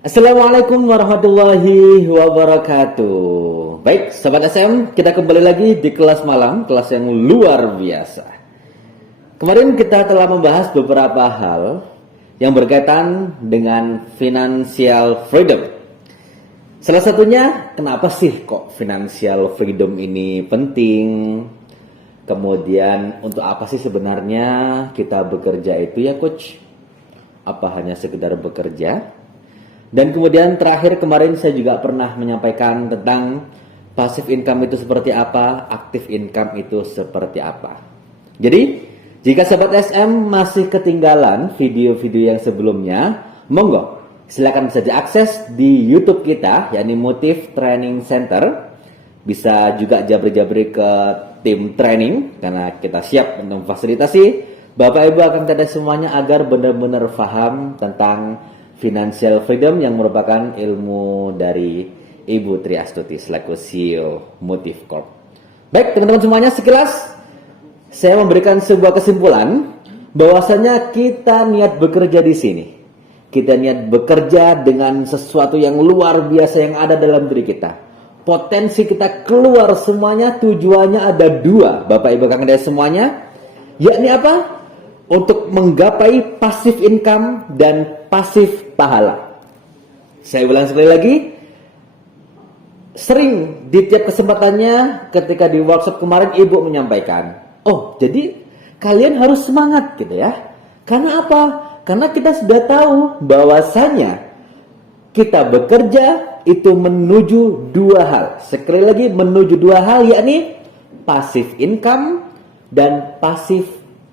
Assalamualaikum warahmatullahi wabarakatuh. Baik, Sobat SM, kita kembali lagi di kelas malam, kelas yang luar biasa. Kemarin kita telah membahas beberapa hal yang berkaitan dengan financial freedom. Salah satunya, kenapa sih kok financial freedom ini penting? Kemudian, untuk apa sih sebenarnya kita bekerja itu ya Coach? Apa hanya sekedar bekerja? Dan kemudian terakhir kemarin saya juga pernah menyampaikan tentang passive income itu seperti apa, active income itu seperti apa. Jadi, jika Sobat SM masih ketinggalan video-video yang sebelumnya, monggo silakan bisa diakses di YouTube kita, yakni Motive Training Center. Bisa juga jabri-jabri ke tim training, karena kita siap untuk memfasilitasi Bapak Ibu akan kita semuanya agar benar-benar paham tentang financial freedom yang merupakan ilmu dari Ibu Tri Astuti selaku CEO Motive Corp. Baik teman-teman semuanya, sekilas saya memberikan sebuah kesimpulan bahwasanya kita niat bekerja di sini. Kita niat bekerja dengan sesuatu yang luar biasa yang ada dalam diri kita. Potensi kita keluar semuanya, tujuannya ada dua, Bapak Ibu Kakak semuanya, yakni apa? Untuk menggapai passive income dan passive pahala. Saya ulang sekali lagi, sering di tiap kesempatannya ketika di workshop kemarin Ibu menyampaikan, oh jadi kalian harus semangat gitu ya. Karena apa? Karena kita sudah tahu bahwasanya kita bekerja itu menuju dua hal. Sekali lagi menuju dua hal, yakni passive income dan passive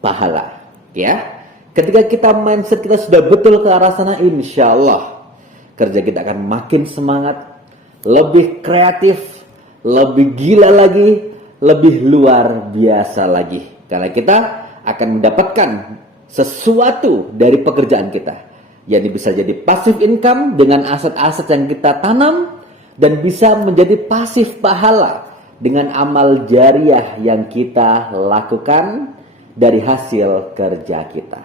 pahala. Ya, ketika kita mindset kita sudah betul ke arah sana, insya Allah kerja kita akan makin semangat, lebih kreatif, lebih gila lagi, lebih luar biasa lagi. Karena kita akan mendapatkan sesuatu dari pekerjaan kita, yakni bisa jadi passive income dengan aset-aset yang kita tanam, dan bisa menjadi passive pahala dengan amal jariah yang kita lakukan dari hasil kerja kita.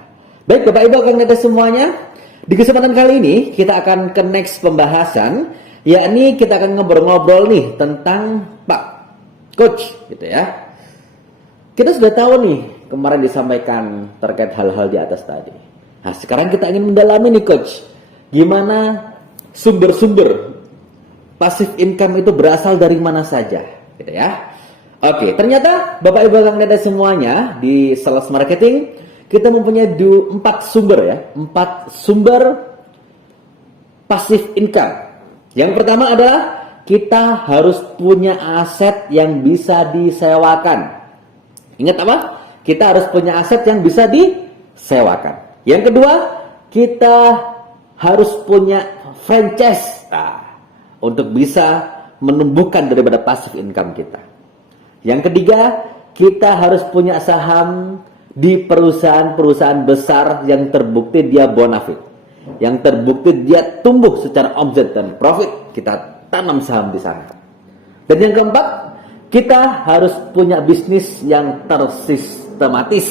Baik Bapak Ibu akan lihat semuanya. Di kesempatan kali ini kita akan ke next pembahasan, yakni kita akan ngobrol-ngobrol nih tentang Pak Coach gitu ya. Kita sudah tahu nih kemarin disampaikan terkait hal-hal di atas tadi. Nah sekarang kita ingin mendalami nih Coach, gimana sumber-sumber passive income itu berasal dari mana saja gitu ya. Oke, ternyata Bapak Ibu akan lihat semuanya di sales marketing kita mempunyai 4 sumber ya, 4 sumber passive income. Yang pertama adalah kita harus punya aset yang bisa disewakan. Ingat apa? Kita harus punya aset yang bisa disewakan. Yang kedua, kita harus punya franchise untuk bisa menumbuhkan daripada passive income kita. Yang ketiga, kita harus punya saham di perusahaan-perusahaan besar yang terbukti dia bonafit, yang terbukti dia tumbuh secara omset dan profit, kita tanam saham di sana. Dan yang keempat, kita harus punya bisnis yang tersistematis,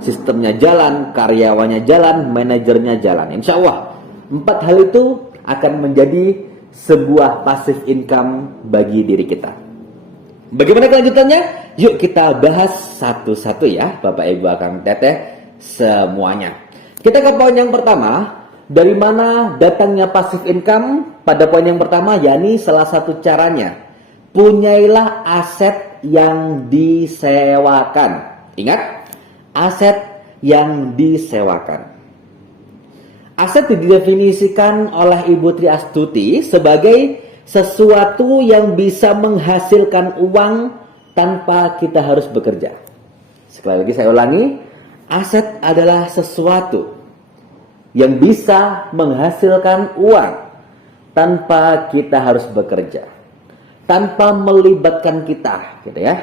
sistemnya jalan, karyawannya jalan, manajernya jalan. Insya Allah 4 hal itu akan menjadi sebuah passive income bagi diri kita. Bagaimana kelanjutannya? Yuk kita bahas satu-satu ya Bapak Ibu Akang Teteh semuanya. Kita ke poin yang pertama, dari mana datangnya passive income? Pada poin yang pertama, yakni salah satu caranya, punyailah aset yang disewakan. Ingat, aset yang disewakan. Aset didefinisikan oleh Ibu Tri Astuti sebagai sesuatu yang bisa menghasilkan uang tanpa kita harus bekerja. Sekali lagi saya ulangi, aset adalah sesuatu yang bisa menghasilkan uang tanpa kita harus bekerja, tanpa melibatkan kita, gitu ya.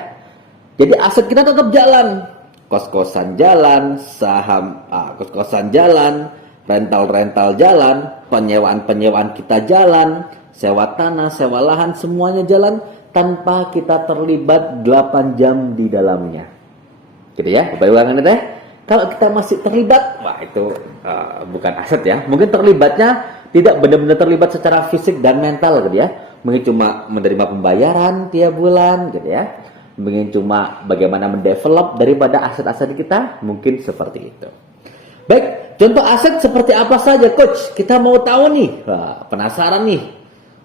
Jadi aset kita tetap jalan, kos-kosan jalan, saham kos-kosan jalan, rental-rental jalan, penyewaan-penyewaan kita jalan, sewa tanah, sewa lahan, semuanya jalan tanpa kita terlibat 8 jam di dalamnya. gitu ya. Bapak Ibu kakak teh, kalau kita masih terlibat, wah itu bukan aset ya. Mungkin terlibatnya tidak benar-benar terlibat secara fisik dan mental gitu ya. Mungkin cuma menerima pembayaran tiap bulan gitu ya. Mungkin cuma bagaimana mendevelop daripada aset-aset kita, mungkin seperti itu. Baik, contoh aset seperti apa saja coach? Kita mau tahu nih, penasaran nih.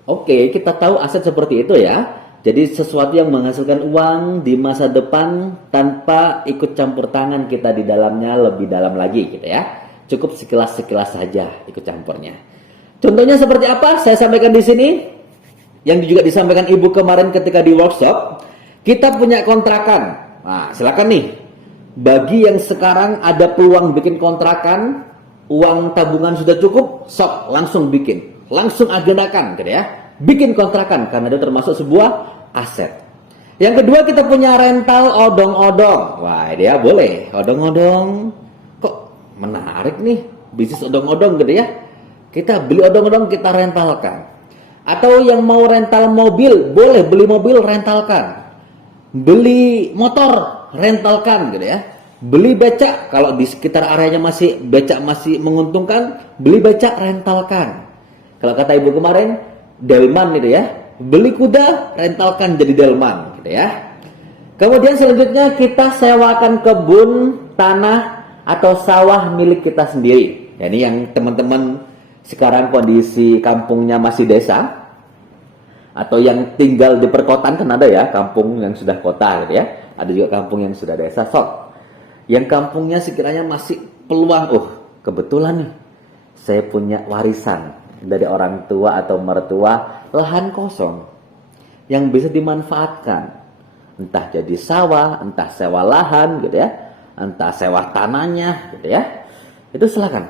Oke, kita tahu aset seperti itu ya. Jadi sesuatu yang menghasilkan uang di masa depan tanpa ikut campur tangan kita di dalamnya lebih dalam lagi gitu ya. Cukup sekilas-sekilas saja ikut campurnya. Contohnya seperti apa? Saya sampaikan di sini. Yang juga disampaikan Ibu kemarin ketika di workshop. Kita punya kontrakan. Nah, silakan nih. Bagi yang sekarang ada peluang bikin kontrakan, uang tabungan sudah cukup, sok langsung bikin. Langsung agendakan gitu ya. Bikin kontrakan karena itu termasuk sebuah aset. Yang kedua kita punya rental odong-odong. Wah dia boleh odong-odong. Kok menarik nih bisnis odong-odong gitu ya. Kita beli odong-odong kita rentalkan. Atau yang mau rental mobil boleh beli mobil rentalkan. Beli motor rentalkan gitu ya. Beli becak kalau di sekitar areanya masih becak masih menguntungkan, beli becak rentalkan. Kalau kata Ibu kemarin delman gitu ya. Beli kuda, rentalkan jadi delman gitu ya. Kemudian selanjutnya kita sewakan kebun, tanah atau sawah milik kita sendiri. Jadi yang teman-teman sekarang kondisi kampungnya masih desa atau yang tinggal di perkotaan kan ada ya, kampung yang sudah kota gitu ya. Ada juga kampung yang sudah desa. Yang kampungnya sekiranya masih peluang, kebetulan nih saya punya warisan dari orang tua atau mertua lahan kosong yang bisa dimanfaatkan, entah jadi sawah, entah sewa lahan gitu ya, entah sewa tanahnya gitu ya. Itu silakan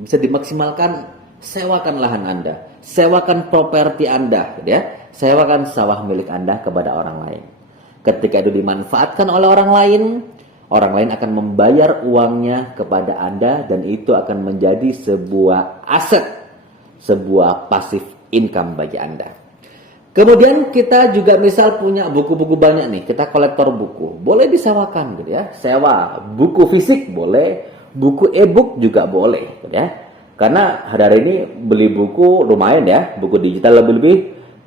bisa dimaksimalkan, sewakan lahan Anda, sewakan properti Anda gitu ya, sewakan sawah milik Anda kepada orang lain. Ketika itu dimanfaatkan oleh orang lain akan membayar uangnya kepada Anda dan itu akan menjadi sebuah aset, sebuah passive income bagi Anda. Kemudian kita juga misal punya buku-buku banyak nih, kita kolektor buku, boleh disewakan gitu ya. Sewa buku fisik boleh, buku e-book juga boleh gitu ya. Karena hari ini beli buku lumayan ya, buku digital lebih-lebih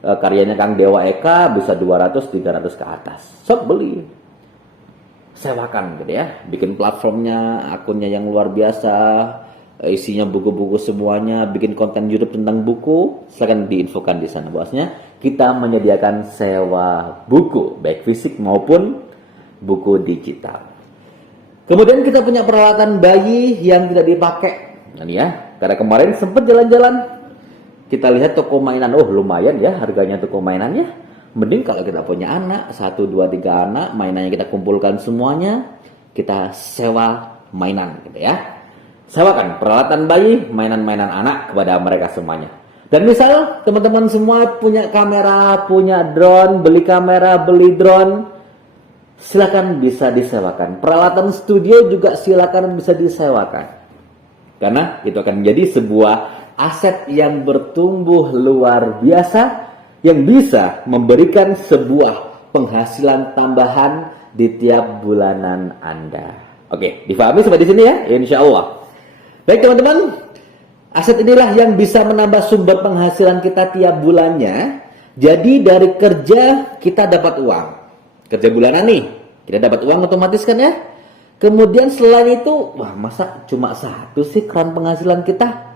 karyanya Kang Dewa Eka bisa 200-300 ke atas. Sok beli. Sewakan gitu ya. Bikin platformnya, akunnya yang luar biasa, isinya buku-buku semuanya, bikin konten YouTube tentang buku, silakan diinfokan di sana bosnya. Kita menyediakan sewa buku, baik fisik maupun buku digital. Kemudian kita punya peralatan bayi yang tidak dipakai. Nah ya, karena kemarin sempat jalan-jalan, kita lihat toko mainan, lumayan ya harganya toko mainannya. Mending kalau kita punya anak, 1, 2, 3 anak, mainannya kita kumpulkan semuanya, kita sewa mainan gitu ya. Sewakan peralatan bayi, mainan-mainan anak kepada mereka semuanya. Dan misal teman-teman semua punya kamera, punya drone, beli kamera, beli drone, silakan bisa disewakan. Peralatan studio juga silakan bisa disewakan. Karena itu akan menjadi sebuah aset yang bertumbuh luar biasa, yang bisa memberikan sebuah penghasilan tambahan di tiap bulanan Anda. Oke, difahami sampai di sini ya, insya Allah. Baik teman-teman, aset inilah yang bisa menambah sumber penghasilan kita tiap bulannya. Jadi dari kerja kita dapat uang. Kerja bulanan nih, kita dapat uang otomatis kan ya. Kemudian selain itu, masa cuma satu sih keran penghasilan kita?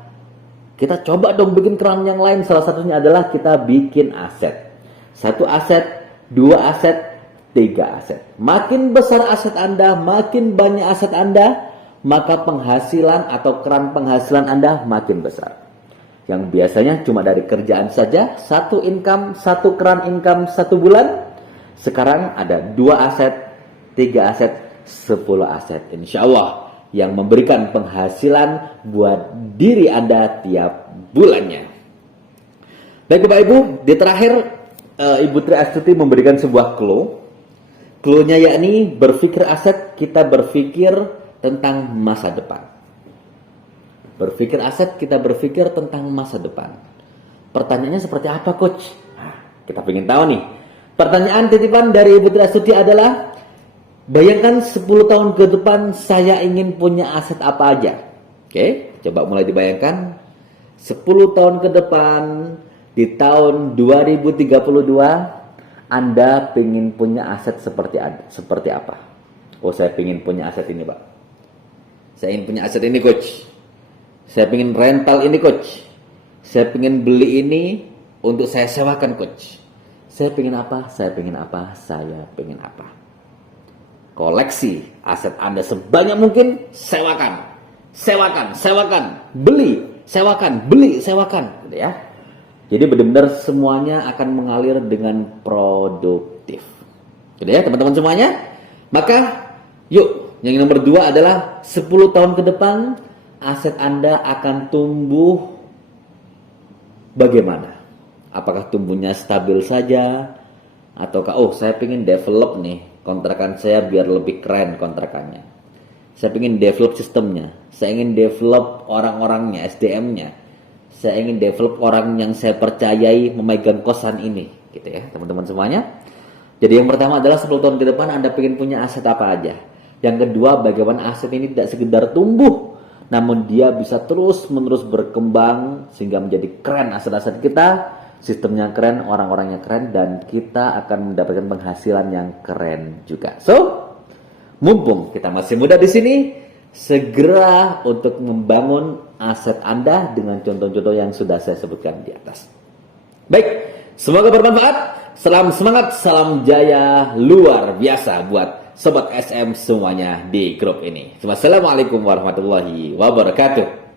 Kita coba dong bikin keran yang lain. Salah satunya adalah kita bikin aset. 1 aset, 2 aset, 3 aset. Makin besar aset Anda, makin banyak aset Anda, maka penghasilan atau keran penghasilan Anda makin besar. Yang biasanya cuma dari kerjaan saja, 1 income, 1 keran income 1 bulan. Sekarang ada 2 aset, 3 aset, 10 aset. Insya Allah yang memberikan penghasilan buat diri Anda tiap bulannya. Baik Bapak Ibu, di terakhir Ibu Tri Astuti memberikan sebuah clue. Clue-nya yakni berpikir aset, kita berpikir tentang masa depan. Berpikir aset, kita berpikir tentang masa depan. Pertanyaannya seperti apa Coach? Kita ingin tahu nih. Pertanyaan titipan dari Ibu Tri Astuti adalah, Bayangkan 10 tahun ke depan saya ingin punya aset apa aja. Oke, coba mulai dibayangkan. 10 tahun ke depan, di tahun 2032, Anda ingin punya aset seperti apa? Oh, saya ingin punya aset ini, Pak. Saya ingin punya aset ini, Coach. Saya ingin rental ini, Coach. Saya ingin beli ini untuk saya sewakan, Coach. Saya ingin apa? Saya ingin apa? Saya ingin apa? Koleksi aset Anda sebanyak mungkin, sewakan. Sewakan, sewakan, beli, sewakan, beli, sewakan, gitu ya. Jadi benar-benar semuanya akan mengalir dengan produktif. Gitu ya teman-teman semuanya. Maka yuk, yang nomor 2 adalah 10 tahun ke depan aset Anda akan tumbuh bagaimana? Apakah tumbuhnya stabil saja? Ataukah, oh saya pengen develop nih kontrakan saya biar lebih keren kontrakannya. Saya ingin develop sistemnya. Saya ingin develop orang-orangnya, SDM-nya. Saya ingin develop orang yang saya percayai memegang kosan ini, gitu ya, teman-teman semuanya. Jadi yang pertama adalah 10 tahun ke depan Anda ingin punya aset apa aja. Yang kedua, bagaimana aset ini tidak sekedar tumbuh, namun dia bisa terus-menerus berkembang sehingga menjadi keren aset-aset kita, sistemnya keren, orang-orangnya keren, dan kita akan mendapatkan penghasilan yang keren juga. So, mumpung kita masih muda di sini, segera untuk membangun aset Anda dengan contoh-contoh yang sudah saya sebutkan di atas. Baik, semoga bermanfaat. Salam semangat, salam jaya luar biasa buat Sobat SM semuanya di grup ini. Wassalamualaikum warahmatullahi wabarakatuh.